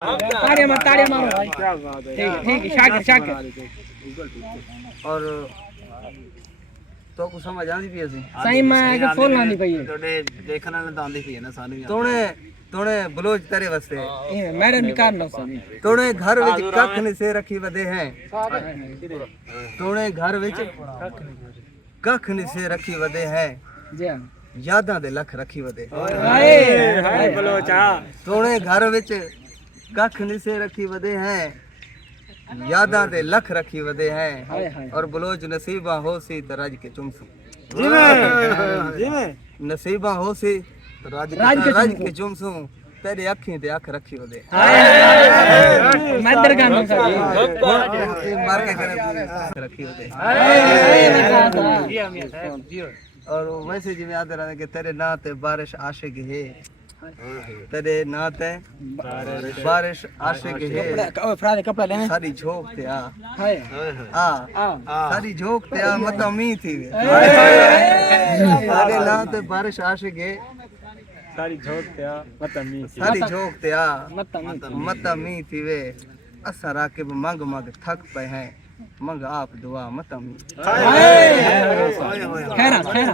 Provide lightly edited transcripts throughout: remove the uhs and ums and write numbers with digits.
ताड़ियां मारो। क्या बात है, ठीक है शाकिर शाकिर। और तो कुछ समझ आंदी पई सी सही मैं के फुल आंदी पई है तोड़े देखने वाले तो आंदी पई है ना सानू भी तोने बलोच तेरे वास्ते मेरे निकाल लो सभी तोने घर विच कख नहीं से रखी वदे हैं तोने घर विच कख नहीं से रखी वदे हैं जी हां यादां दे लख रखी वदे हाय हाय बलोचा तोने घर विच कख नहीं से रखी वदे हैं यादां दे लख रखी वदे हैं और बलोच नसीबा हो सी त राज के चुमसू जी में नसीबा हो सी त राज के चुमसू तेरे अखी ते अख रखी वदे मैं दरगाह में साजी मार के करे रखी वदे और वैसे जिवें आदर है कि तेरे ना ते बारिश आशिक है तेरे ना ते बारिश आशिक है फ्रादे कपड़ा लेने सारी झोंक ते आ हाय आ सारी झोंक ते आ मत मी थी तेरे ना ते बारिश आशिक है सारी झोंक ते आ मत मी सारी झोंक ते आ मत मी थी वे असा राकिब मंग मंग थक पे हैं मंग आप दुआ मत मी खैर खैर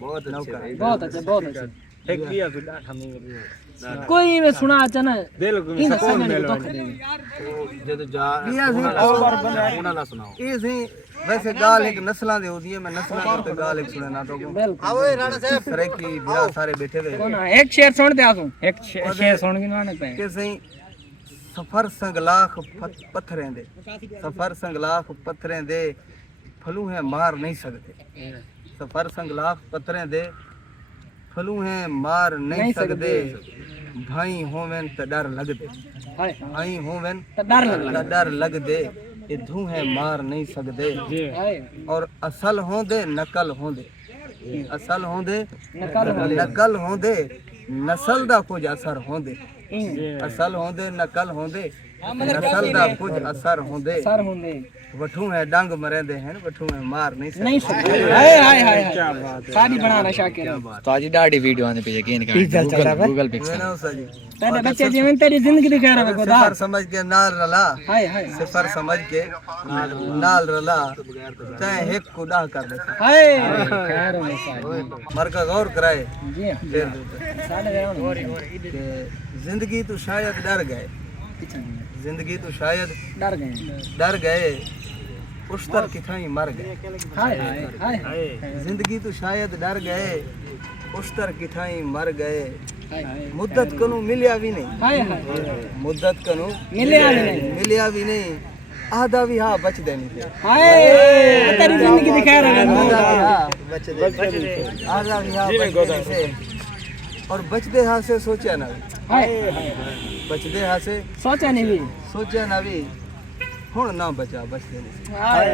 बहुत अच्छे बहुत अच्छे एक दिया तो कोई में सुना अचन दिल को सुकून मिलो जद जा ਉਹਨਾਂ ਦਾ ਸੁਣਾਓ ਇਹ ਸੀ ਵੈਸੇ ਗਾਲ ਇੱਕ ਨਸਲਾਂ ਦੀ ਹੁੰਦੀ ਹੈ ਮੈਂ ਨਸਲਾਂ ਤੇ ਗਾਲ ਇੱਕ ਸੁਣਨਾ ਤੋਂ ਆਓ ਰਾਣਾ ਸਾਹਿਬ ਸਰੇਕੀ ਵੀਰਾ ਸਾਰੇ ਬੈਠੇ ਹੋਏ एक शेर सुन दे आसू एक शेर सुन के ना पे ਕਿ ਸਹੀ ਸਫਰ ਸੰਗਲਾਖ ਪੱਥਰਾਂ ਦੇ ਸਫਰ ਸੰਗਲਾਖ ਪੱਥਰਾਂ ਦੇ ਫਲੂ ਹੈ ਮਾਰ ਨਹੀਂ ਸਕਦੇ ਸਫਰ ਸੰਗਲਾਖ ਪੱਥਰਾਂ ਦੇ फलू हैं मार नहीं सकते भाई होवेन त डर लग दे भाई होवेन त डर लग दे ये धू है मार नहीं सकते और असल होंदे नकल होंदे असल होंदे नकल होंदे नस्ल दा कुछ असर होंदे असल होंदे नकल होंदे नस्ल दा कुछ असर होंदे वठू है डंग मरेंदे हैं वठू है मार नहीं सकते हाय हाय हाय क्या बात है शादी बनाना शाकिर तो आज दाढ़ी वीडियो आने पे यकीन कर गूगल पिक्सल तेरे बच्चे जीवन तेरी जिंदगी दिखा रहा है खुदा सिफर समझ के नाल रला हाय हाय सिफर समझ के नाल रला चाहे एक कुदा कर दे हाय खैर में साहब मर का गौर कराए जी फिर साले कि जिंदगी तो शायद डर गए जिंदगी तो शायद डर गए उश्तर किथाई मर गए हाय हाय जिंदगी तो शायद डर गए उश्तर किथाई मर गए मुद्दत कनु मिलिया भी नहीं हाय हाय मुद्दत कनु मिलिया भी नहीं आधा भी हाँ बच देनी थे हाय तेरी जिंदगी दिखा रहा है आधा भी हाँ बच देनी थे और बचदे हाँ से सोचा ना हाय बचदे हाँ से सोचा नहीं भी सोचा ना भी हुण ना बचा बचदे हाय